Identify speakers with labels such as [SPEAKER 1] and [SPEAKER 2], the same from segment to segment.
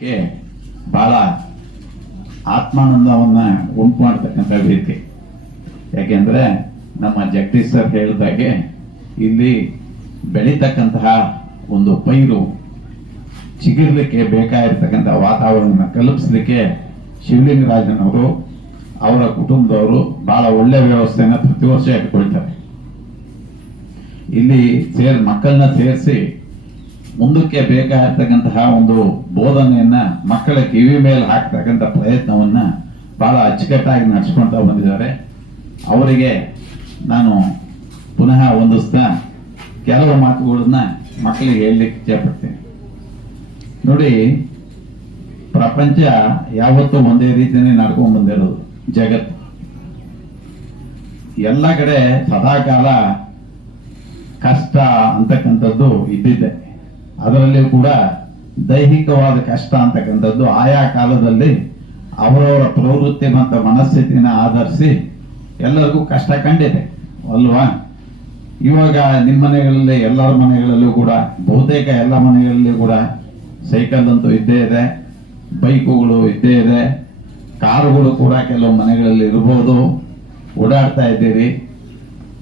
[SPEAKER 1] ಬಹಳ ಆತ್ಮಾನಂದವನ್ನ ಉಂಟು ಮಾಡ್ತಕ್ಕಂಥ ರೀತಿ ಯಾಕೆಂದ್ರೆ ನಮ್ಮ ಜಗದೀಶ್ ಸರ್ ಹೇಳಿದಾಗೆ ಇಲ್ಲಿ ಬೆಳೀತಕ್ಕಂತಹ ಒಂದು ಪೈರು ಚಿಗಿರ್ಲಿಕ್ಕೆ ಬೇಕಾಗಿರ್ತಕ್ಕಂಥ ವಾತಾವರಣ ಕಲ್ಪಿಸ್ಲಿಕ್ಕೆ ಶಿವಲಿಂಗರಾಜನವರು ಅವರ ಕುಟುಂಬದವರು ಬಹಳ ಒಳ್ಳೆ ವ್ಯವಸ್ಥೆಯನ್ನು ಪ್ರತಿ ವರ್ಷ ಇಟ್ಕೊಳ್ತಾರೆ. ಇಲ್ಲಿ ಸೇರ್ ಮಕ್ಕಳನ್ನ ಸೇರಿಸಿ ಮುಂದಕ್ಕೆ ಬೇಕಾಗಿರ್ತಕ್ಕಂತಹ ಒಂದು ಬೋಧನೆಯನ್ನ ಮಕ್ಕಳ ಕಿವಿ ಮೇಲೆ ಹಾಕ್ತಕ್ಕಂಥ ಪ್ರಯತ್ನವನ್ನ ಬಹಳ ಅಚ್ಚುಕಟ್ಟಾಗಿ ನಡೆಸ್ಕೊಳ್ತಾ ಬಂದಿದ್ದಾರೆ. ಅವರಿಗೆ ನಾನು ಪುನಃ ಹೊಂದಿಸ್ತಾ ಕೆಲವು ಮಾತುಗಳನ್ನ ಮಕ್ಕಳಿಗೆ ಹೇಳಲಿಕ್ಕೆ ಇಚ್ಛೆಪಡ್ತೀನಿ. ನೋಡಿ, ಪ್ರಪಂಚ ಯಾವತ್ತೂ ಒಂದೇ ರೀತಿಯೇ ನಡ್ಕೊಂಡ್ ಬಂದಿರೋದು ಜಗತ್ತು. ಎಲ್ಲ ಕಡೆ ಸದಾಕಾಲ ಕಷ್ಟ ಅಂತಕ್ಕಂಥದ್ದು ಇದ್ದಿದೆ ಅದರಲ್ಲಿ ಕೂಡ ದೈಹಿಕವಾದ ಕಷ್ಟ ಅಂತಕ್ಕಂಥದ್ದು ಆಯಾ ಕಾಲದಲ್ಲಿ ಅವರವರ ಪ್ರವೃತ್ತಿ ಮತ್ತು ಮನಸ್ಥಿತಿನ ಆಧರಿಸಿ ಎಲ್ಲರಿಗೂ ಕಷ್ಟ ಕಂಡಿದೆ, ಅಲ್ವಾ ಇವಾಗ ನಿಮ್ಮ ಮನೆಗಳಲ್ಲಿ, ಎಲ್ಲರ ಮನೆಗಳಲ್ಲೂ ಕೂಡ, ಬಹುತೇಕ ಎಲ್ಲ ಮನೆಗಳಲ್ಲಿ ಕೂಡ ಸೈಕಲ್ ಅಂತೂ ಇದ್ದೇ ಇದೆ, ಬೈಕುಗಳು ಇದ್ದೇ ಇದೆ, ಕಾರುಗಳು ಕೂಡ ಕೆಲವು ಮನೆಗಳಲ್ಲಿ ಇರಬಹುದು ಓಡಾಡ್ತಾ ಇದ್ದೀರಿ,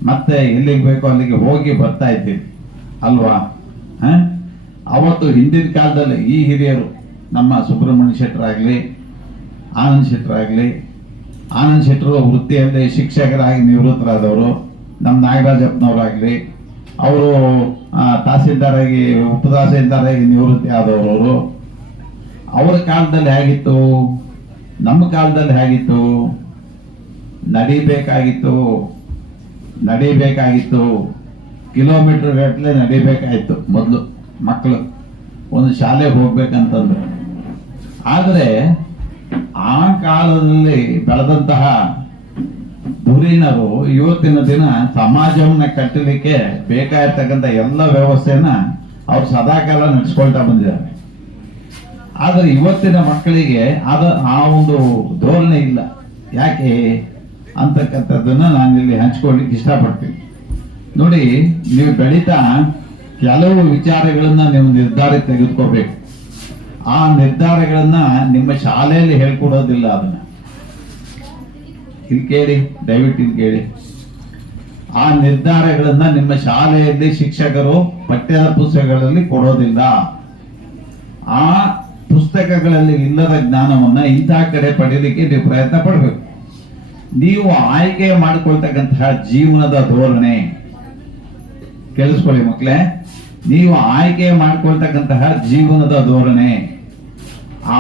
[SPEAKER 1] ಮತ್ತೆ ಎಲ್ಲಿಗೆ ಬೇಕೋ ಅಲ್ಲಿಗೆ ಹೋಗಿ ಬರ್ತಾ ಇದ್ದೀರಿ, ಅಲ್ವಾ ಹ? ಅವತ್ತು ಹಿಂದಿನ ಕಾಲದಲ್ಲಿ ಈ ಹಿರಿಯರು ನಮ್ಮ ಸುಬ್ರಹ್ಮಣ್ಯ ಶೆಟ್ಟರಾಗಲಿ ಆನಂದ್ ಶೆಟ್ಟರಾಗಲಿ ಆನಂದ್ ಶೆಟ್ಟರು ವೃತ್ತಿಯಲ್ಲಿ ಶಿಕ್ಷಕರಾಗಿ ನಿವೃತ್ತರಾದವರು, ನಮ್ಮ ನಾಗರಾಜಪ್ಪನವರಾಗಲಿ, ಅವರು ತಹಸೀಲ್ದಾರಾಗಿ ಉಪ ತಹಸೀಲ್ದಾರಾಗಿ ನಿವೃತ್ತಿ ಆದವರು ಅವರ ಕಾಲದಲ್ಲಿ ಹೇಗಿತ್ತು? ನಮ್ಮ ಕಾಲದಲ್ಲಿ ಹೇಗಿತ್ತು? ನಡಿಬೇಕಾಗಿತ್ತು? ನಡಿಬೇಕಾಗಿತ್ತು? ಕಿಲೋಮೀಟರ್ ಗಟ್ಟಲೆ ನಡಿಬೇಕಾಯಿತು ಮೊದಲು. ಮಕ್ಕಳು. ಒಂದು ಶಾಲೆ ಹೋಗ್ಬೇಕಂತಂದ್ರೆ. ಆದರೆ ಆ ಕಾಲದಲ್ಲಿ ಬೆಳೆದಂತಹ ಧುರೀಣರು ಇವತ್ತಿನ ದಿನ ಸಮಾಜವನ್ನ ಕಟ್ಟಲಿಕ್ಕೆ ಬೇಕಾಗಿರ್ತಕ್ಕಂಥ ಎಲ್ಲ ವ್ಯವಸ್ಥೆನ ಅವ್ರು ಸದಾಕಾಲ ನಡೆಸ್ಕೊಳ್ತಾ ಬಂದಿದ್ದಾರೆ. ಆದರೆ ಇವತ್ತಿನ ಮಕ್ಕಳಿಗೆ ಅದ ಆ ಒಂದು ಧೋರಣೆ ಇಲ್ಲ. ಯಾಕೆ ಅಂತಕ್ಕಂಥದ್ದನ್ನು ನಾನು ಇಲ್ಲಿ ಹಂಚ್ಕೊಳ್ಳಿಕ್ಕೆ ಇಷ್ಟಪಡ್ತೀನಿ. ನೋಡಿ, ನೀವು ಬೆಳೀತಾ ಕೆಲವು ವಿಚಾರಗಳನ್ನ ನೀವು ನಿರ್ಧಾರ ತೆಗೆದುಕೋಬೇಕು. ಆ ನಿರ್ಧಾರಗಳನ್ನ ನಿಮ್ಮ ಶಾಲೆಯಲ್ಲಿ ಹೇಳ್ಕೊಡೋದಿಲ್ಲ ಅದನ್ನ. ಇಲ್ಲಿ ಕೇಳಿ, ದಯವಿಟ್ಟು ಇಲ್ಲಿ ಕೇಳಿ. ಆ ನಿರ್ಧಾರಗಳನ್ನ ನಿಮ್ಮ ಶಾಲೆಯಲ್ಲಿ ಶಿಕ್ಷಕರು ಪಠ್ಯದ ಪುಸ್ತಕಗಳಲ್ಲಿ ಕೊಡೋದಿಲ್ಲ. ಆ ಪುಸ್ತಕಗಳಲ್ಲಿ ಇಲ್ಲದ ಜ್ಞಾನವನ್ನ ಇಂತಹ ಕಡೆ ಪಡೀಲಿಕ್ಕೆ ನೀವು ಪ್ರಯತ್ನ ಪಡಬೇಕು. ನೀವು ಆಯ್ಕೆ ಮಾಡಿಕೊಳ್ತಕ್ಕಂತಹ ಜೀವನದ ಧೋರಣೆ. ಕೇಳಿಸ್ಕೊಳ್ಳಿ ಮಕ್ಕಳೇ, ನೀವು ಆಯ್ಕೆ ಮಾಡ್ಕೊಳ್ತಕ್ಕಂತಹ ಜೀವನದ ಧೋರಣೆ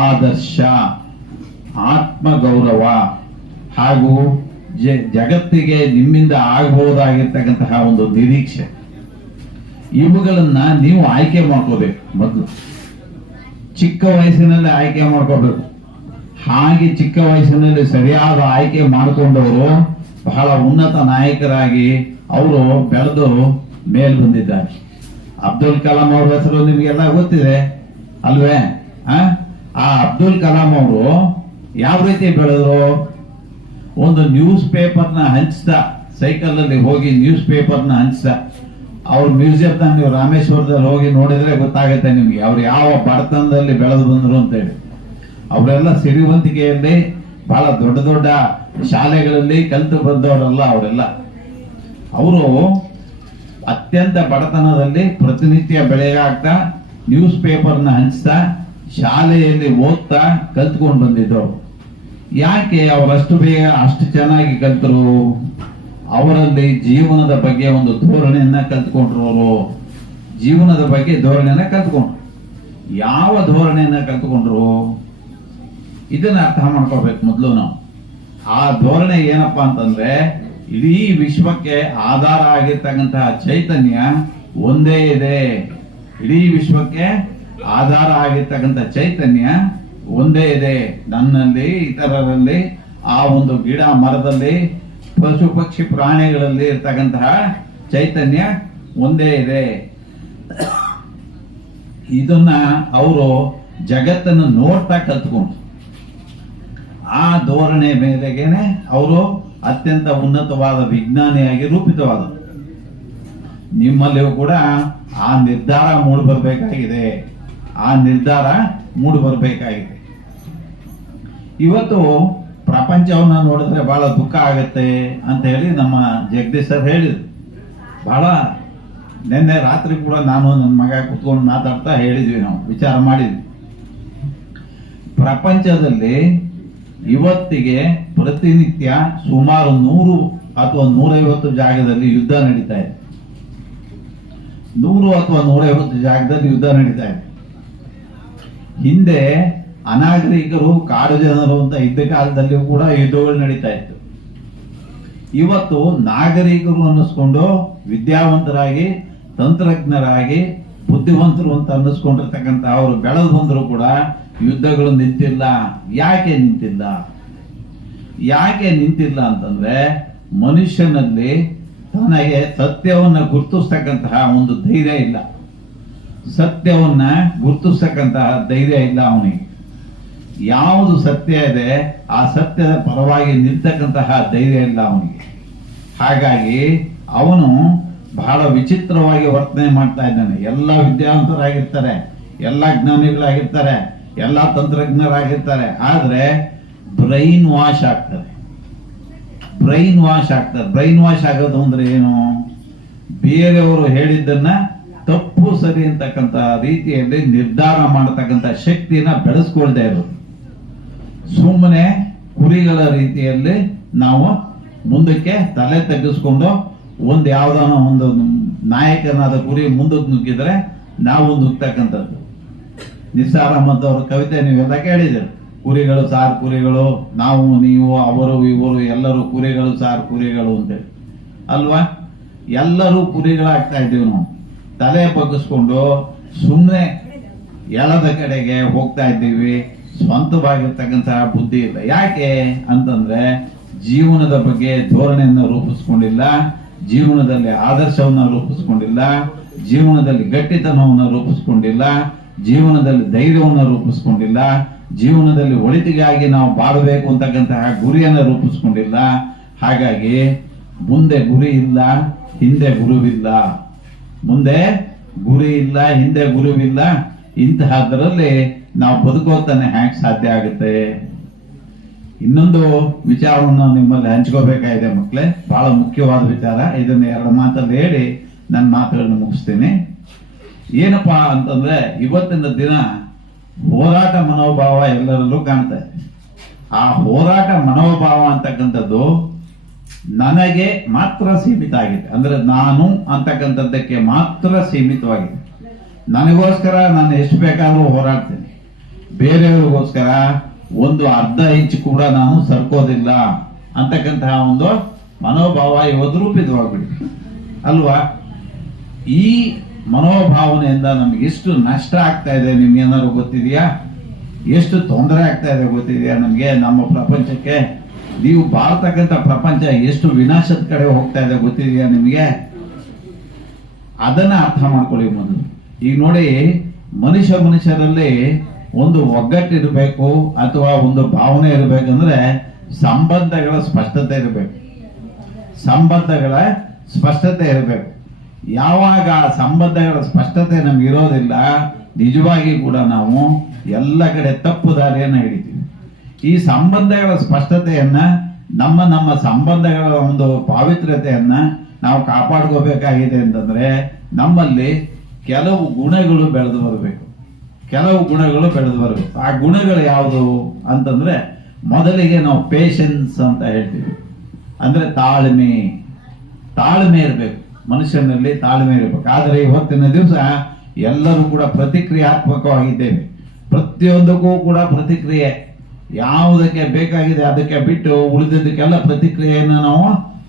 [SPEAKER 1] ಆದರ್ಶ, ಆತ್ಮಗೌರವ ಹಾಗೂ ಜಗತ್ತಿಗೆ ನಿಮ್ಮಿಂದ ಆಗಬಹುದಾಗಿರ್ತಕ್ಕಂತಹ ಒಂದು ನಿರೀಕ್ಷೆ. ಇವುಗಳನ್ನ ನೀವು ಆಯ್ಕೆ ಮಾಡ್ಕೋಬೇಕು ಮೊದಲು. ಚಿಕ್ಕ ವಯಸ್ಸಿನಲ್ಲಿ ಆಯ್ಕೆ ಮಾಡ್ಕೋಬೇಕು. ಹಾಗೆ ಚಿಕ್ಕ ವಯಸ್ಸಿನಲ್ಲಿ ಸರಿಯಾದ ಆಯ್ಕೆ ಮಾಡಿಕೊಂಡವರು ಬಹಳ ಉನ್ನತ ನಾಯಕರಾಗಿ ಅವರು ಬೆಳೆದು ಮೇಲ್ ಬಂದಿದ್ದಾರೆ ಅಬ್ದುಲ್ ಕಲಾಂ ಅವ್ರ ಹೆಸರು ನಿಮಗೆಲ್ಲ ಗೊತ್ತಿದೆ ಅಲ್ವೇ? ಆ? ಅಬ್ದುಲ್ ಕಲಾಂ ಅವರು ಯಾವ ರೀತಿ ಬೆಳೆದ್ರು? ಒಂದು ನ್ಯೂಸ್ ಪೇಪರ್ನ ಹಂಚ್ತಾ ಸೈಕಲ್ ಅಲ್ಲಿ ಹೋಗಿ ನ್ಯೂಸ್ ಪೇಪರ್ನ ಹಂಚ್ತಾ. ಅವ್ರ ಮ್ಯೂಸಿಯಂನ ನೀವು ರಾಮೇಶ್ವರದಲ್ಲಿ ಹೋಗಿ ನೋಡಿದ್ರೆ ಗೊತ್ತಾಗುತ್ತೆ ನಿಮ್ಗೆ ಅವ್ರು ಯಾವ ಬಡತನದಲ್ಲಿ ಬೆಳೆದು ಬಂದ್ರು ಅಂತೇಳಿ. ಅವರೆಲ್ಲ ಸಿರಿವಂತಿಕೆಯಲ್ಲಿ ಬಹಳ ದೊಡ್ಡ ದೊಡ್ಡ ಶಾಲೆಗಳಲ್ಲಿ ಕಲಿತು ಬಂದವರಲ್ಲ ಅವರೆಲ್ಲ. ಅವರು ಅತ್ಯಂತ ಬಡತನದಲ್ಲಿ ಪ್ರತಿನಿತ್ಯ ಬೆಳೆಯಾಗ್ತಾ ನ್ಯೂಸ್ ಪೇಪರ್ನ ಹಂಚ್ತಾ ಶಾಲೆಯಲ್ಲಿ ಓದ್ತಾ ಕಲ್ತ್ಕೊಂಡು ಬಂದಿದ್ದರು ಯಾಕೆ ಅವರಷ್ಟು ಬೇಗ ಅಷ್ಟು ಚೆನ್ನಾಗಿ ಕಲ್ತರು? ಅವರಲ್ಲಿ ಜೀವನದ ಬಗ್ಗೆ ಒಂದು ಧೋರಣೆಯನ್ನ ಕಲ್ತ್ಕೊಂಡ್ರು ಜೀವನದ ಬಗ್ಗೆ ಧೋರಣೆಯನ್ನ ಕಲ್ತ್ಕೊಂಡ್ರು. ಯಾವ ಧೋರಣೆಯನ್ನ ಕಲ್ತ್ಕೊಂಡ್ರು? ಇದನ್ನ ಅರ್ಥ ಮಾಡ್ಕೋಬೇಕು ಮೊದಲು ನಾವು. ಆ ಧೋರಣೆ ಏನಪ್ಪಾ ಅಂತಂದ್ರೆ ಇಡೀ ವಿಶ್ವಕ್ಕೆ ಆಧಾರ ಆಗಿರ್ತಕ್ಕಂತಹ ಚೈತನ್ಯ ಒಂದೇ ಇದೆ. ಇಡೀ ವಿಶ್ವಕ್ಕೆ ಆಧಾರ ಆಗಿರ್ತಕ್ಕಂಥ ಚೈತನ್ಯ ಒಂದೇ ಇದೆ. ನನ್ನಲ್ಲಿ, ಇತರರಲ್ಲಿ, ಆ ಒಂದು ಗಿಡ ಮರದಲ್ಲಿ, ಪಶು ಪಕ್ಷಿ ಪ್ರಾಣಿಗಳಲ್ಲಿ ಇರ್ತಕ್ಕಂತಹ ಚೈತನ್ಯ ಒಂದೇ ಇದೆ. ಇದನ್ನ ಅವರು ಜಗತ್ತನ್ನು ನೋಡ್ತಾ ಕಲ್ತ್ಕೊಂಡು ಆ ಧೋರಣೆ ಮೇಲೆಗೇನೆ ಅವರು ಅತ್ಯಂತ ಉನ್ನತವಾದ ವಿಜ್ಞಾನಿಯಾಗಿ ರೂಪಿತವಾದ ನಿಮ್ಮಲ್ಲಿಯೂ ಕೂಡ ಆ ನಿರ್ಧಾರ ಮೂಡಿ ಬರಬೇಕಾಗಿದೆ. ಆ ನಿರ್ಧಾರ ಮೂಡಿ ಬರಬೇಕಾಗಿದೆ. ಇವತ್ತು ಪ್ರಪಂಚವನ್ನ ನೋಡಿದ್ರೆ ಬಹಳ ದುಃಖ ಆಗುತ್ತೆ ಅಂತ ಹೇಳಿ ನಮ್ಮ ಜಗದೀಶ್ ಸರ್ ಹೇಳಿದ್ರು. ಬಹಳ ನಿನ್ನೆ ರಾತ್ರಿ ಕೂಡ ನಾನು ನನ್ನ ಮಗ ಕುತ್ಕೊಂಡು ಮಾತಾಡ್ತಾ ಹೇಳಿದ್ವಿ ನಾವು, ವಿಚಾರ ಮಾಡಿದ್ವಿ. ಪ್ರಪಂಚದಲ್ಲಿ ಇವತ್ತಿಗೆ ಪ್ರತಿನಿತ್ಯ ಸುಮಾರು ನೂರು ಅಥವಾ ನೂರೈವತ್ತು ಜಾಗದಲ್ಲಿ ಯುದ್ಧ ನಡೀತಾ ಇದೆ. ನೂರು ಅಥವಾ ನೂರೈವತ್ತು ಜಾಗದಲ್ಲಿ ಯುದ್ಧ ನಡೀತಾ ಇದೆ. ಹಿಂದೆ ಅನಾಗರಿಕರು ಕಾಡು ಜನರು ಅಂತ ಇದ್ದ ಕಾಲದಲ್ಲಿಯೂ ಕೂಡ ಯುದ್ಧಗಳು ನಡೀತಾ ಇತ್ತು. ಇವತ್ತು ನಾಗರಿಕರು ಅನ್ನಿಸ್ಕೊಂಡು ವಿದ್ಯಾವಂತರಾಗಿ, ತಂತ್ರಜ್ಞರಾಗಿ, ಬುದ್ಧಿವಂತರು ಅಂತ ಅನ್ನಿಸ್ಕೊಂಡಿರ್ತಕ್ಕಂಥ ಅವರು ಬೆಳೆದು ಬಂದರೂ ಕೂಡ ಯುದ್ಧಗಳು ನಿಂತಿಲ್ಲ. ಯಾಕೆ ನಿಂತಿಲ್ಲ? ಯಾಕೆ ನಿಂತಿಲ್ಲ ಅಂತಂದ್ರೆ ಮನುಷ್ಯನಲ್ಲಿ ತನಗೆ ಸತ್ಯವನ್ನ ಗುರುತಿಸ್ತಕ್ಕಂತಹ ಒಂದು ಧೈರ್ಯ ಇಲ್ಲ. ಸತ್ಯವನ್ನ ಗುರುತಿಸ್ತಕ್ಕಂತಹ ಧೈರ್ಯ ಇಲ್ಲ ಅವನಿಗೆ. ಯಾವುದು ಸತ್ಯ ಇದೆ, ಆ ಸತ್ಯದ ಪರವಾಗಿ ನಿಲ್ತಕ್ಕಂತಹ ಧೈರ್ಯ ಇಲ್ಲ ಅವನಿಗೆ. ಹಾಗಾಗಿ ಅವನು ಬಹಳ ವಿಚಿತ್ರವಾಗಿ ವರ್ತನೆ ಮಾಡ್ತಾ ಇದ್ದಾನೆ. ಎಲ್ಲ ವಿದ್ಯಾವಂತರಾಗಿರ್ತಾರೆ, ಎಲ್ಲ ಜ್ಞಾನಿಗಳಾಗಿರ್ತಾರೆ. ಎಲ್ಲ ತಂತ್ರಜ್ಞರಾಗಿರ್ತಾರೆ. ಆದ್ರೆ ಬ್ರೈನ್ ವಾಶ್ ಆಗ್ತಾರೆ ಬ್ರೈನ್ ವಾಶ್ ಆಗ್ತಾರೆ ಬ್ರೈನ್ ವಾಶ್ ಆಗೋದು ಅಂದ್ರೆ ಏನು? ಬೇರೆಯವರು ಹೇಳಿದ್ದನ್ನ ತಪ್ಪು ಸರಿ ಅಂತಕ್ಕಂಥ ರೀತಿಯಲ್ಲಿ ನಿರ್ಧಾರ ಮಾಡತಕ್ಕಂತ ಶಕ್ತಿನ ಬೆಳೆಸ್ಕೊಳ್ತಾ ಇರೋದು. ಸುಮ್ಮನೆ ಕುರಿಗಳ ರೀತಿಯಲ್ಲಿ ನಾವು ಮುಂದಕ್ಕೆ ತಲೆ ತಗ್ಗಿಸ್ಕೊಂಡು ಒಂದು ಯಾವ್ದಾನ ಒಂದು ನಾಯಕನಾದ ಕುರಿ ಮುಂದಕ್ಕೆ ನುಗ್ಗಿದ್ರೆ ನಾವು ನುಗ್ತಕ್ಕಂಥದ್ದು. ನಿಸ್ಸಾರ್ ಅಹಮದ್ ಅವ್ರ ಕವಿತೆ ನೀವೆಲ್ಲ ಕೇಳಿದ್ದೀರಿ ಕುರಿಗಳು ಸಾರ್ ಕುರಿಗಳು, ನಾವು, ನೀವು, ಅವರು, ಇವರು, ಎಲ್ಲರೂ ಕುರಿಗಳು ಸಾರ್ ಕುರಿಗಳು ಅಂತೇಳಿ. ಅಲ್ವಾ? ಎಲ್ಲರೂ ಕುರಿಗಳಾಗ್ತಾ ಇದ್ದೀವಿ ನಾವು. ತಲೆ ಬಗ್ಗಿಸ್ಕೊಂಡು ಸುಮ್ಮನೆ ಎಳದ ಕಡೆಗೆ ಹೋಗ್ತಾ ಇದ್ದೀವಿ. ಸ್ವಂತವಾಗಿರ್ತಕ್ಕಂತಹ ಬುದ್ಧಿ ಇಲ್ಲ. ಯಾಕೆ ಅಂತಂದ್ರೆ ಜೀವನದ ಬಗ್ಗೆ ಧೋರಣೆಯನ್ನು ರೂಪಿಸ್ಕೊಂಡಿಲ್ಲ, ಜೀವನದಲ್ಲಿ ಆದರ್ಶವನ್ನು ರೂಪಿಸ್ಕೊಂಡಿಲ್ಲ, ಜೀವನದಲ್ಲಿ ಗಟ್ಟಿತನವನ್ನು ರೂಪಿಸ್ಕೊಂಡಿಲ್ಲ ಜೀವನದಲ್ಲಿ ಧೈರ್ಯವನ್ನು ರೂಪಿಸ್ಕೊಂಡಿಲ್ಲ, ಜೀವನದಲ್ಲಿ ಒಳಿತಿಗಾಗಿ ನಾವು ಬಾಳಬೇಕು ಅಂತಕ್ಕಂತಹ ಗುರಿಯನ್ನು ರೂಪಿಸ್ಕೊಂಡಿಲ್ಲ. ಹಾಗಾಗಿ ಮುಂದೆ ಗುರಿ ಇಲ್ಲ, ಹಿಂದೆ ಗುರುವಿಲ್ಲ. ಮುಂದೆ ಗುರಿ ಇಲ್ಲ, ಹಿಂದೆ ಗುರುವಿಲ್ಲ, ಇಂತಹದ್ರಲ್ಲಿ ನಾವು ಬದುಕೋತಾನೆ ಹ್ಯಾಂಗ್ ಸಾಧ್ಯ ಆಗುತ್ತೆ? ಇನ್ನೊಂದು ವಿಚಾರವನ್ನು ನಿಮ್ಮಲ್ಲಿ ಹಂಚ್ಕೋಬೇಕಾಗಿದೆ ಮಕ್ಕಳೇ. ಬಹಳ ಮುಖ್ಯವಾದ ವಿಚಾರ. ಇದನ್ನು ಎರಡು ಮಾತಲ್ಲಿ ಹೇಳಿ ನನ್ನ ಮಾತುಗಳನ್ನು ಮುಗಿಸ್ತೀನಿ. ಏನಪ್ಪಾ ಅಂತಂದ್ರೆ ಇವತ್ತಿನ ದಿನ ಹೋರಾಟ ಮನೋಭಾವ ಎಲ್ಲರಲ್ಲೂ ಕಾಣ್ತಾ ಇದೆ. ಆ ಹೋರಾಟ ಮನೋಭಾವ ಅಂತಕ್ಕಂಥದ್ದು ನನಗೆ ಮಾತ್ರ ಸೀಮಿತ ಆಗಿದೆ. ಅಂದ್ರೆ ನಾನು ಅಂತಕ್ಕಂಥದ್ದಕ್ಕೆ ಮಾತ್ರ ಸೀಮಿತವಾಗಿದೆ. ನನಗೋಸ್ಕರ ನಾನು ಎಷ್ಟು ಬೇಕಾದರೂ ಹೋರಾಡ್ತೀನಿ. ಬೇರೆಯವ್ರಿಗೋಸ್ಕರ ಒಂದು ಅರ್ಧ ಇಂಚ್ ಕೂಡ ನಾನು ಸರ್ಕೋದಿಲ್ಲ ಅಂತಕ್ಕಂತಹ ಒಂದು ಮನೋಭಾವ ಇವತ್ತು ರೂಪಿತವಾಗ್ಬಿಟ್ಟಿದೆ. ಅಲ್ವಾ? ಈ ಮನೋಭಾವನೆಯಿಂದ ನಮ್ಗೆ ಎಷ್ಟು ನಷ್ಟ ಆಗ್ತಾ ಇದೆ, ನಿಮ್ಗೆ ಏನಾದ್ರು ಗೊತ್ತಿದೆಯಾ? ಎಷ್ಟು ತೊಂದರೆ ಆಗ್ತಾ ಇದೆ ಗೊತ್ತಿದೆಯಾ ನಮಗೆ? ನಮ್ಮ ಪ್ರಪಂಚಕ್ಕೆ ನೀವು ಬಾಳ್ತಕ್ಕಂಥ ಪ್ರಪಂಚ ಎಷ್ಟು ವಿನಾಶದ ಕಡೆ ಹೋಗ್ತಾ ಇದೆ ಗೊತ್ತಿದೆಯಾ ನಿಮಗೆ? ಅದನ್ನ ಅರ್ಥ ಮಾಡ್ಕೊಳ್ಳಿ ಮೊದಲು. ಈಗ ನೋಡಿ, ಮನುಷ್ಯ ಮನುಷ್ಯರಲ್ಲಿ ಒಂದು ಒಗ್ಗಟ್ಟು ಇರಬೇಕು ಅಥವಾ ಒಂದು ಭಾವನೆ ಇರಬೇಕಂದ್ರೆ ಸಂಬಂಧಗಳ ಸ್ಪಷ್ಟತೆ ಇರಬೇಕು. ಸಂಬಂಧಗಳ ಸ್ಪಷ್ಟತೆ ಇರಬೇಕು. ಯಾವಾಗ ಆ ಸಂಬಂಧಗಳ ಸ್ಪಷ್ಟತೆ ನಮ್ಗೆ ಇರೋದಿಲ್ಲ, ನಿಜವಾಗಿ ಕೂಡ ನಾವು ಎಲ್ಲ ಕಡೆ ತಪ್ಪು ದಾರಿಯನ್ನು ಹಿಡಿತೀವಿ. ಈ ಸಂಬಂಧಗಳ ಸ್ಪಷ್ಟತೆಯನ್ನ, ನಮ್ಮ ನಮ್ಮ ಸಂಬಂಧಗಳ ಒಂದು ಪಾವಿತ್ರ್ಯತೆಯನ್ನ ನಾವು ಕಾಪಾಡ್ಕೋಬೇಕಾಗಿದೆ ಅಂತಂದ್ರೆ, ನಮ್ಮಲ್ಲಿ ಕೆಲವು ಗುಣಗಳು ಬೆಳೆದು ಬರಬೇಕು. ಕೆಲವು ಗುಣಗಳು ಬೆಳೆದು ಬರಬೇಕು. ಆ ಗುಣಗಳು ಯಾವುದು ಅಂತಂದ್ರೆ, ಮೊದಲಿಗೆ ನಾವು ಪೇಷನ್ಸ್ ಅಂತ ಹೇಳ್ತೀವಿ. ಅಂದ್ರೆ ತಾಳ್ಮೆ. ತಾಳ್ಮೆ ಇರಬೇಕು. ಮನುಷ್ಯನಲ್ಲಿ ತಾಳ್ಮೆ ಇರಬೇಕು. ಆದರೆ ಇವತ್ತಿನ ದಿವಸ ಎಲ್ಲರೂ ಕೂಡ ಪ್ರತಿಕ್ರಿಯಾತ್ಮಕವಾಗಿದ್ದೇವೆ. ಪ್ರತಿಯೊಂದಕ್ಕೂ ಕೂಡ ಪ್ರತಿಕ್ರಿಯೆ. ಯಾವುದಕ್ಕೆ ಬೇಕಾಗಿದೆ ಅದಕ್ಕೆ ಬಿಟ್ಟು ಉಳಿದಿದ್ದಕ್ಕೆಲ್ಲ ಪ್ರತಿಕ್ರಿಯೆಯನ್ನು ನಾವು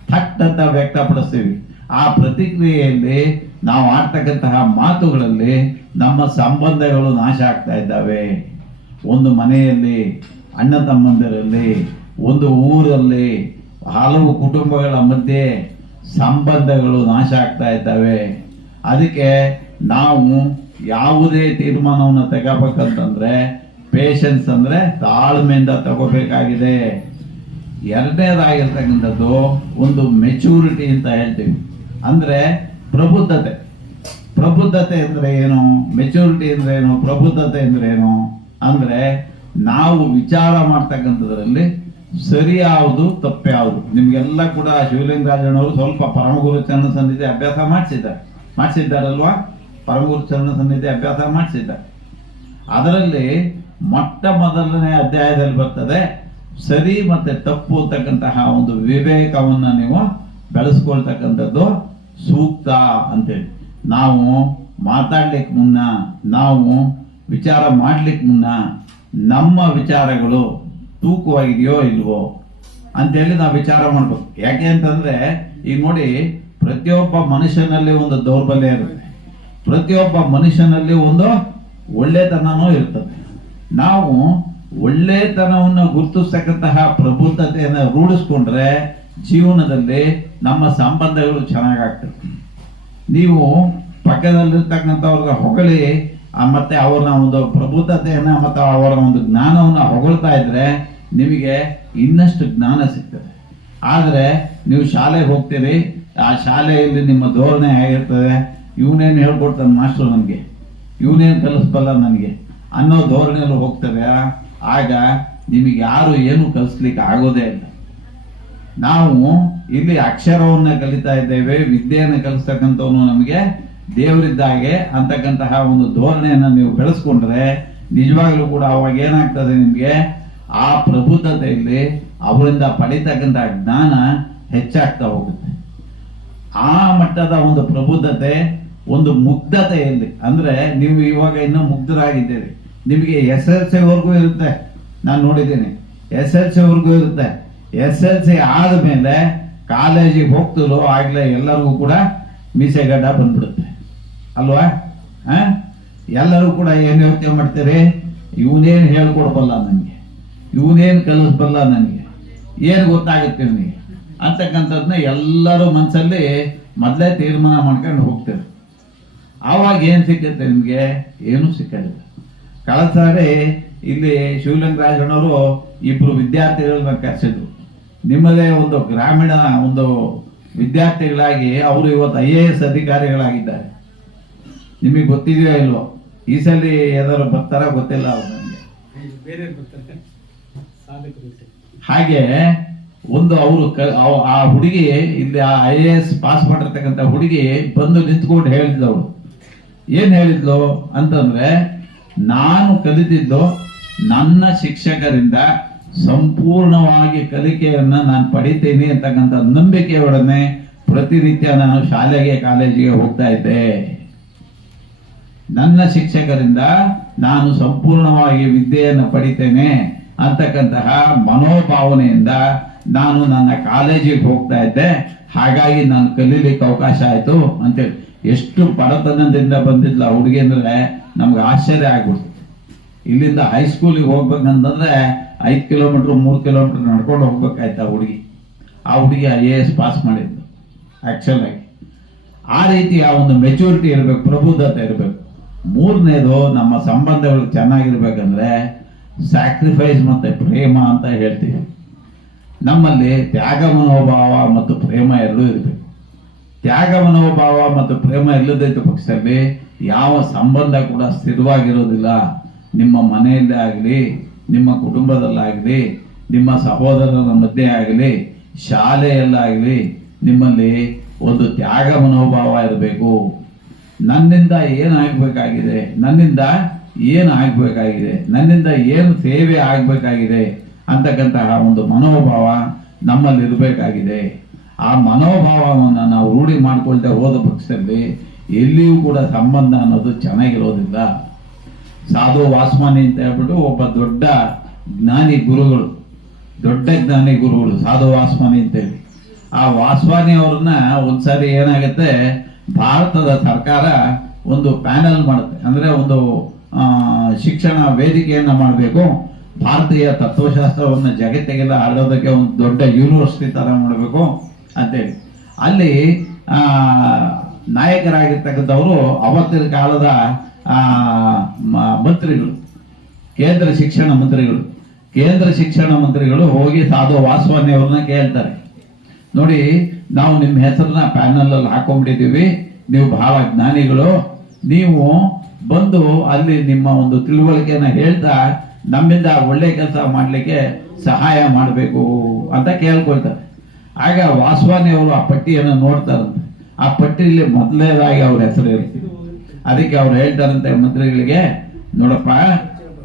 [SPEAKER 1] ಥಟ್ ಅಂತ ವ್ಯಕ್ತಪಡಿಸ್ತೀವಿ. ಆ ಪ್ರತಿಕ್ರಿಯೆಯಲ್ಲಿ ನಾವು ಆಡ್ತಕ್ಕಂತಹ ಮಾತುಗಳಲ್ಲಿ ನಮ್ಮ ಸಂಬಂಧಗಳು ನಾಶ ಆಗ್ತಾ ಇದ್ದಾವೆ. ಒಂದು ಮನೆಯಲ್ಲಿ, ಅಣ್ಣ ತಮ್ಮಂದಿರಲ್ಲಿ, ಒಂದು ಊರಲ್ಲಿ, ಹಲವು ಕುಟುಂಬಗಳ ಮಧ್ಯೆ ಸಂಬಂಧಗಳು ನಾಶ ಆಗ್ತಾ ಇದ್ದಾವೆ. ಅದಕ್ಕೆ ನಾವು ಯಾವುದೇ ತೀರ್ಮಾನವನ್ನು ತಗೋಬೇಕಂತಂದ್ರೆ ಪೇಷನ್ಸ್ ಅಂದ್ರೆ ತಾಳ್ಮೆಯಿಂದ ತಗೋಬೇಕಾಗಿದೆ. ಎರಡನೇದಾಗಿರ್ತಕ್ಕಂಥದ್ದು ಒಂದು ಮೆಚೂರಿಟಿ ಅಂತ ಹೇಳ್ತೀವಿ. ಅಂದ್ರೆ ಪ್ರಬುದ್ಧತೆ. ಪ್ರಬುದ್ಧತೆ ಅಂದ್ರೆ ಏನು? ಮೆಚೂರಿಟಿ ಅಂದ್ರೆ ಏನು? ಪ್ರಬುದ್ಧತೆ ಅಂದ್ರೆ ಏನು? ಅಂದ್ರೆ ನಾವು ವಿಚಾರ ಮಾಡ್ತಕ್ಕಂಥದ್ರಲ್ಲಿ ಸರಿ ಯಾವುದು ತಪ್ಪು ನಿಮ್ಗೆಲ್ಲ ಕೂಡ ಶಿವಲಿಂಗರಾಜನವರು ಸ್ವಲ್ಪ ಪರಮಗುರು ಚರಣ ಸನ್ನಿಧಿ ಅಭ್ಯಾಸ ಮಾಡಿಸಿದ್ದಾರೆ. ಮಾಡಿಸಿದ್ದಾರಲ್ವಾ? ಪರಮಗುರು ಚರಣ ಸನ್ನಿಧಿ ಅಭ್ಯಾಸ ಮಾಡಿಸಿದ್ದಾರೆ. ಅದರಲ್ಲಿ ಮೊಟ್ಟ ಮೊದಲನೇ ಅಧ್ಯಾಯದಲ್ಲಿ ಬರ್ತದೆ, ಸರಿ ಮತ್ತೆ ತಪ್ಪು ಅಂತಕ್ಕಂತಹ ಒಂದು ವಿವೇಕವನ್ನು ನೀವು ಬೆಳೆಸ್ಕೊಳ್ತಕ್ಕಂಥದ್ದು ಸೂಕ್ತ ಅಂತೇಳಿ. ನಾವು ಮಾತಾಡ್ಲಿಕ್ಕೆ ಮುನ್ನ, ನಾವು ವಿಚಾರ ಮಾಡ್ಲಿಕ್ಕೆ ಮುನ್ನ ನಮ್ಮ ವಿಚಾರಗಳು ತೂಕವಾಗಿದೆಯೋ ಇಲ್ವೋ ಅಂತೇಳಿ ನಾವು ವಿಚಾರ ಮಾಡ್ಬೇಕು. ಯಾಕೆ ಅಂತಂದ್ರೆ, ಈಗ ನೋಡಿ, ಪ್ರತಿಯೊಬ್ಬ ಮನುಷ್ಯನಲ್ಲಿ ಒಂದು ದೌರ್ಬಲ್ಯ ಇರುತ್ತೆ. ಪ್ರತಿಯೊಬ್ಬ ಮನುಷ್ಯನಲ್ಲಿ ಒಂದು ಒಳ್ಳೆತನನೂ ಇರ್ತದೆ. ನಾವು ಒಳ್ಳೆತನವನ್ನು ಗುರುತಿಸ್ತಕ್ಕಂತಹ ಪ್ರಬುದ್ಧತೆಯನ್ನು ರೂಢಿಸ್ಕೊಂಡ್ರೆ ಜೀವನದಲ್ಲಿ ನಮ್ಮ ಸಂಬಂಧಗಳು ಚೆನ್ನಾಗಾಗ್ತವೆ ನೀವು ಪಕ್ಕದಲ್ಲಿರ್ತಕ್ಕಂಥವ್ರಿಗೆ ಹೊಗಳಿ ಮತ್ತೆ ಅವರ ಒಂದು ಪ್ರಬುದ್ಧತೆಯನ್ನ ಮತ್ತು ಅವರ ಒಂದು ಜ್ಞಾನವನ್ನು ಹೊಗಳ್ತಾ ಇದ್ರೆ ನಿಮಗೆ ಇನ್ನಷ್ಟು ಜ್ಞಾನ ಸಿಗ್ತದೆ. ಆದರೆ ನೀವು ಶಾಲೆಗೆ ಹೋಗ್ತೀರಿ, ಆ ಶಾಲೆಯಲ್ಲಿ ನಿಮ್ಮ ಧೋರಣೆ ಹೇಗಿರ್ತದೆ? ಇವನೇನು ಹೇಳ್ಕೊಡ್ತಾನೆ ಮಾಸ್ಟ್ರು ನನಗೆ? ಇವನೇನು ಕಲಿಸ್ಬಲ್ಲ ನನಗೆ? ಅನ್ನೋ ಧೋರಣೆಯಲ್ಲಿ ಹೋಗ್ತದೆ. ಆಗ ನಿಮಗೆ ಯಾರು ಏನು ಕಲಿಸ್ಲಿಕ್ಕೆ ಆಗೋದೇ ಇಲ್ಲ. ನಾವು ಇಲ್ಲಿ ಅಕ್ಷರವನ್ನು ಕಲಿತಾ ಇದ್ದೇವೆ, ವಿದ್ಯೆಯನ್ನು ಕಲಿಸ್ತಕ್ಕಂಥವನು ನಮಗೆ ದೇವರಿದ್ದಾಗೆ ಅಂತಕ್ಕಂತಹ ಒಂದು ಧೋರಣೆಯನ್ನು ನೀವು ಬೆಳೆಸ್ಕೊಂಡ್ರೆ ನಿಜವಾಗ್ಲೂ ಕೂಡ ಅವಾಗ ಏನಾಗ್ತದೆ ನಿಮಗೆ? ಆ ಪ್ರಬುದ್ಧತೆಯಲ್ಲಿ ಅವರಿಂದ ಪಡೀತಕ್ಕಂಥ ಜ್ಞಾನ ಹೆಚ್ಚಾಗ್ತಾ ಹೋಗುತ್ತೆ. ಆ ಮಟ್ಟದ ಒಂದು ಪ್ರಬುದ್ಧತೆ, ಒಂದು ಮುಗ್ಧತೆಯಲ್ಲಿ, ಅಂದ್ರೆ ನೀವು ಇವಾಗ ಇನ್ನೂ ಮುಗ್ಧರಾಗಿದ್ದೀರಿ. ನಿಮಗೆ ಎಸ್ ಎಲ್ ಸಿವರೆಗೂ ಇರುತ್ತೆ. ನಾನು ನೋಡಿದ್ದೀನಿ. ಎಸ್ ಎಲ್ ಸಿ ವರ್ಗೂ ಇರುತ್ತೆ. ಎಸ್ ಎಲ್ ಸಿ ಆದಮೇಲೆ ಕಾಲೇಜಿಗೆ ಹೋಗ್ತಿರೋ ಆಗ್ಲೇ ಎಲ್ಲರಿಗೂ ಕೂಡ ಮೀಸೆಗಡ್ಡ ಬಂದ್ಬಿಡುತ್ತೆ. ಅಲ್ವಾ? ಹ ಎಲ್ಲರೂ ಕೂಡ ಏನು ಯೋಚನೆ ಮಾಡ್ತೀರಿ? ಇವನೇನು ಹೇಳ್ಕೊಡ್ಬಲ್ಲ ನನಗೆ ಇವನೇನು ಕಲಿಸ್ಬಲ್ಲ ನನಗೆ ಏನು ಗೊತ್ತಾಗುತ್ತೆ ಇವನಿಗೆ ಅಂತಕ್ಕಂಥದ್ದನ್ನ ಎಲ್ಲರೂ ಮನಸ್ಸಲ್ಲಿ ಮೊದಲೇ ತೀರ್ಮಾನ ಮಾಡ್ಕೊಂಡು ಹೋಗ್ತಾರೆ. ಆವಾಗ ಏನು ಸಿಕ್ಕತ್ತೆ ನಿಮಗೆ? ಏನೂ ಸಿಕ್ಕಿಲ್ಲ ಕಳೆದ ಸಾರಿ ಇಲ್ಲಿ ಶಿವಲಿಂಗರಾಜಣ್ಣವರು ಇಬ್ಬರು ವಿದ್ಯಾರ್ಥಿಗಳನ್ನ ಕರೆಸಿದ್ರು. ನಿಮ್ಮದೇ ಒಂದು ಗ್ರಾಮೀಣ ಒಂದು ವಿದ್ಯಾರ್ಥಿಗಳಾಗಿ ಅವರು ಇವತ್ತು ಐ ಎ ಎಸ್ ಅಧಿಕಾರಿಗಳಾಗಿದ್ದಾರೆ. ನಿಮಗೆ ಗೊತ್ತಿದೆಯೋ ಇಲ್ವೋ? ಈ ಸಲ ಯಾವ್ದಾದ್ರು ಬರ್ತಾರ? ಗೊತ್ತಿಲ್ಲ ನನಗೆ ಹಾಗೆ ಒಂದು ಅವರು ಆ ಹುಡುಗಿ, ಇಲ್ಲಿ ಆ ಐ ಎ ಎಸ್ ಪಾಸ್ ಮಾಡಿರ್ತಕ್ಕಂಥ ಹುಡುಗಿ ಬಂದು ನಿಂತ್ಕೊಂಡು ಹೇಳಿದ್ಲವಳು ಏನ್ ಹೇಳಿದ್ಲು ಅಂತಂದ್ರೆ, ನಾನು ಕಲಿತಿದ್ದು ನನ್ನ ಶಿಕ್ಷಕರಿಂದ ಸಂಪೂರ್ಣವಾಗಿ ಕಲಿಕೆಯನ್ನ ನಾನು ಪಡಿತೀನಿ ಅಂತಕ್ಕಂಥ ನಂಬಿಕೆಯೊಡನೆ ಪ್ರತಿನಿತ್ಯ ನಾನು ಶಾಲೆಗೆ, ಕಾಲೇಜಿಗೆ ಹೋಗ್ತಾ ಇದ್ದೆ. ನನ್ನ ಶಿಕ್ಷಕರಿಂದ ನಾನು ಸಂಪೂರ್ಣವಾಗಿ ವಿದ್ಯೆಯನ್ನು ಪಡಿತೇನೆ ಅಂತಕ್ಕಂತಹ ಮನೋಭಾವನೆಯಿಂದ ನಾನು ನನ್ನ ಕಾಲೇಜಿಗೆ ಹೋಗ್ತಾ ಇದ್ದೆ. ಹಾಗಾಗಿ ನಾನು ಕಲೀಲಿಕ್ಕೆ ಅವಕಾಶ ಆಯ್ತು ಅಂತೇಳಿ. ಎಷ್ಟು ಬಡತನದಿಂದ ಬಂದಿದ್ಲ ಆ ಹುಡುಗಿ ಅಂದ್ರೆ ನಮ್ಗೆ ಆಶ್ಚರ್ಯ ಆಗ್ಬಿಡ್ತು. ಇಲ್ಲಿಂದ ಹೈಸ್ಕೂಲಿಗೆ ಹೋಗ್ಬೇಕಂತಂದ್ರೆ ಐದು ಕಿಲೋಮೀಟರ್ ಮೂರು ಕಿಲೋಮೀಟರ್ ನಡ್ಕೊಂಡು ಹೋಗ್ಬೇಕಾಯ್ತು ಆ ಹುಡುಗಿ. ಆ ಹುಡುಗಿ ಐ ಎ ಎಸ್ ಪಾಸ್ ಮಾಡಿದ್ದು. ಆಕ್ಚುಲ್ ಆಗಿ. ಆ ರೀತಿಯ ಒಂದು ಮೆಚುರಿಟಿ ಇರಬೇಕು, ಪ್ರಬುದ್ಧತೆ ಇರಬೇಕು. ಮೂರನೇದು, ನಮ್ಮ ಸಂಬಂಧಗಳು ಚೆನ್ನಾಗಿರ್ಬೇಕಂದ್ರೆ ಸ್ಯಾಕ್ರಿಫೈಸ್ ಮತ್ತು ಪ್ರೇಮ ಅಂತ ಹೇಳ್ತೀವಿ. ನಮ್ಮಲ್ಲಿ ತ್ಯಾಗ ಮನೋಭಾವ ಮತ್ತು ಪ್ರೇಮ ಎರಡೂ ಇರಬೇಕು ತ್ಯಾಗ ಮನೋಭಾವ ಮತ್ತು ಪ್ರೇಮ ಇಲ್ಲದಿದ್ದ ಪಕ್ಷದಲ್ಲಿ ಯಾವ ಸಂಬಂಧ ಕೂಡ ಸ್ಥಿರವಾಗಿರೋದಿಲ್ಲ ನಿಮ್ಮ ಮನೆಯಲ್ಲೇ ಆಗಲಿ, ನಿಮ್ಮ ಕುಟುಂಬದಲ್ಲಾಗಲಿ, ನಿಮ್ಮ ಸಹೋದರರ ಮಧ್ಯೆ ಆಗಲಿ, ಶಾಲೆಯಲ್ಲಾಗಲಿ ನಿಮ್ಮಲ್ಲಿ ಒಂದು ತ್ಯಾಗ ಮನೋಭಾವ ಇರಬೇಕು. ನನ್ನಿಂದ ಏನು ಆಗಬೇಕಾಗಿದೆ? ನನ್ನಿಂದ ಏನು ಆಗಬೇಕಾಗಿದೆ? ನನ್ನಿಂದ ಏನು ಸೇವೆ ಆಗಬೇಕಾಗಿದೆ? ಅಂತಕ್ಕಂತಹ ಒಂದು ಮನೋಭಾವ ನಮ್ಮಲ್ಲಿ ಇರಬೇಕಾಗಿದೆ ಆ ಮನೋಭಾವವನ್ನು ನಾವು ರೂಢಿ ಮಾಡ್ಕೊಳ್ತಾ ಹೋದ ಪಕ್ಷದಲ್ಲಿ ಎಲ್ಲಿಯೂ ಕೂಡ ಸಂಬಂಧ ಅನ್ನೋದು ಚೆನ್ನಾಗಿರೋದಿಲ್ಲ. ಸಾಧು ವಾಸ್ಮಾನಿ ಅಂತ ಹೇಳ್ಬಿಟ್ಟು ಒಬ್ಬ ದೊಡ್ಡ ಜ್ಞಾನಿ ಗುರುಗಳು, ದೊಡ್ಡ ಜ್ಞಾನಿ ಗುರುಗಳು, ಸಾಧು ವಾಸ್ಮಾನಿ ಅಂತೇಳಿ. ಆ ವಾಸ್ವಾನಿ ಅವ್ರನ್ನ ಒಂದ್ಸಾರಿ ಏನಾಗುತ್ತೆ? ಭಾರತದ ಸರ್ಕಾರ ಒಂದು ಪ್ಯಾನೆಲ್ ಮಾಡುತ್ತೆ. ಅಂದ್ರೆ ಒಂದು ಶಿಕ್ಷಣ ವೇದಿಕೆಯನ್ನ ಮಾಡಬೇಕು. ಭಾರತೀಯ ತತ್ವಶಾಸ್ತ್ರವನ್ನು ಜಗತ್ತಿಗೆಲ್ಲ ಹರಡೋದಕ್ಕೆ ಒಂದು ದೊಡ್ಡ ಯೂನಿವರ್ಸಿಟಿ ತರ ಮಾಡಬೇಕು ಅಂತೇಳಿ. ಅಲ್ಲಿ ನಾಯಕರಾಗಿರ್ತಕ್ಕಂಥವರು ಅವತ್ತಿನ ಕಾಲದ ಮಂತ್ರಿಗಳು, ಕೇಂದ್ರ ಶಿಕ್ಷಣ ಮಂತ್ರಿಗಳು. ಕೇಂದ್ರ ಶಿಕ್ಷಣ ಮಂತ್ರಿಗಳು ಹೋಗಿ ಸಾಧು ವಾಸವಾನಿ ಅವ್ರನ್ನ ಕೇಳ್ತಾರೆ. ನೋಡಿ ನಾವು ನಿಮ್ಮ ಹೆಸರನ್ನ ಪ್ಯಾನಲ್ ಅಲ್ಲಿ ಹಾಕೊಂಡ್ಬಿಟ್ಟಿದ್ದೀವಿ. ನೀವು ಬಹಳ ಜ್ಞಾನಿಗಳು. ನೀವು ಬಂದು ಅಲ್ಲಿ ನಿಮ್ಮ ಒಂದು ತಿಳುವಳಿಕೆಯನ್ನ ಹೇಳ್ತಾ ನಮ್ಮಿಂದ ಒಳ್ಳೆ ಕೆಲಸ ಮಾಡಲಿಕ್ಕೆ ಸಹಾಯ ಮಾಡಬೇಕು ಅಂತ ಕೇಳ್ಕೊಳ್ತಾರೆ. ಆಗ ವಾಸವಾನಿ ಅವರು ಆ ಪಟ್ಟಿಯನ್ನು ನೋಡ್ತಾರಂತೆ ಆ ಪಟ್ಟಿಯಲ್ಲಿ ಮೊದಲನೇದಾಗಿ ಅವ್ರ ಹೆಸರು ಇರುತ್ತೆ ಅದಕ್ಕೆ ಅವ್ರು ಹೇಳ್ತಾರಂತೆ ಮಂತ್ರಿಗಳಿಗೆ, ನೋಡಪ್ಪ,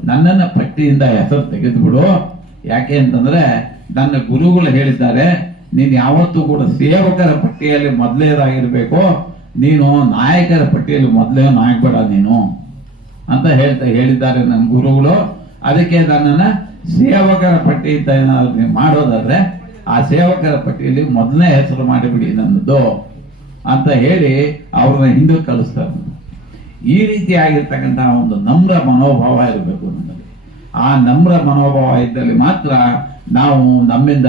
[SPEAKER 1] ನನ್ನನ್ನ ಪಟ್ಟಿಯಿಂದ ಹೆಸರು ತೆಗೆದುಬಿಡು. ಯಾಕೆ ಅಂತಂದ್ರೆ, ನನ್ನ ಗುರುಗಳು ಹೇಳಿದ್ದಾರೆ ನೀನು ಯಾವತ್ತೂ ಕೂಡ ಸೇವಕರ ಪಟ್ಟಿಯಲ್ಲಿ ಮೊದಲೇದಾಗಿರ್ಬೇಕು. ನೀನು ನಾಯಕರ ಪಟ್ಟಿಯಲ್ಲಿ ಮೊದಲೇ ನಾಯಕಬೇಡ ನೀನು ಅಂತ ಹೇಳ್ತಾ ಹೇಳಿದ್ದಾರೆ ನನ್ನ ಗುರುಗಳು. ಅದಕ್ಕೆ ನನ್ನನ್ನು ಸೇವಕರ ಪಟ್ಟಿ ಅಂತ ಏನಾದ್ರು ನೀವು ಮಾಡೋದಾದ್ರೆ ಆ ಸೇವಕರ ಪಟ್ಟಿಯಲ್ಲಿ ಮೊದಲನೇ ಹೆಸರು ಮಾಡಿಬಿಡಿ ನನ್ನದು ಅಂತ ಹೇಳಿ ಅವ್ರನ್ನ ಹಿಂದೆ ಕಳಿಸ್ತಾರೆ. ಈ ರೀತಿಯಾಗಿರ್ತಕ್ಕಂಥ ಒಂದು ನಮ್ರ ಮನೋಭಾವ ಇರಬೇಕು ನಮ್ಮಲ್ಲಿ. ಆ ನಮ್ರ ಮನೋಭಾವ ಇದ್ದಲ್ಲಿ ಮಾತ್ರ ನಾವು ನಮ್ಮಿಂದ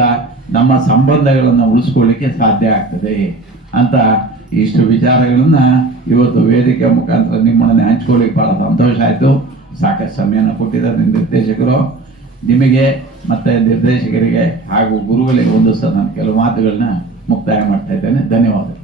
[SPEAKER 1] ನಮ್ಮ ಸಂಬಂಧಗಳನ್ನು ಉಳಿಸ್ಕೊಳ್ಳಿಕ್ಕೆ ಸಾಧ್ಯ ಆಗ್ತದೆ ಅಂತ ಇಷ್ಟು ವಿಚಾರಗಳನ್ನ ಇವತ್ತು ವೇದಿಕೆ ಮುಖಾಂತರ ನಿಮ್ಮೊಡನೆ ಹಂಚ್ಕೊಳ್ಳಿಕ್ಕೆ ಬಹಳ ಸಂತೋಷ ಆಯಿತು. ಸಾಕಷ್ಟು ಸಮಯನ ಕೊಟ್ಟಿದ್ದಾರೆ ನಿರ್ದೇಶಕರು. ನಿಮಗೆ ಮತ್ತೆ ನಿರ್ದೇಶಕರಿಗೆ ಹಾಗೂ ಗುರುಗಳಿಗೆ ಒಂದು ಸಹ ನಾನು ಕೆಲವು ಮಾತುಗಳನ್ನ ಮುಕ್ತಾಯ ಮಾಡ್ತಾ ಇದ್ದೇನೆ. ಧನ್ಯವಾದಗಳು.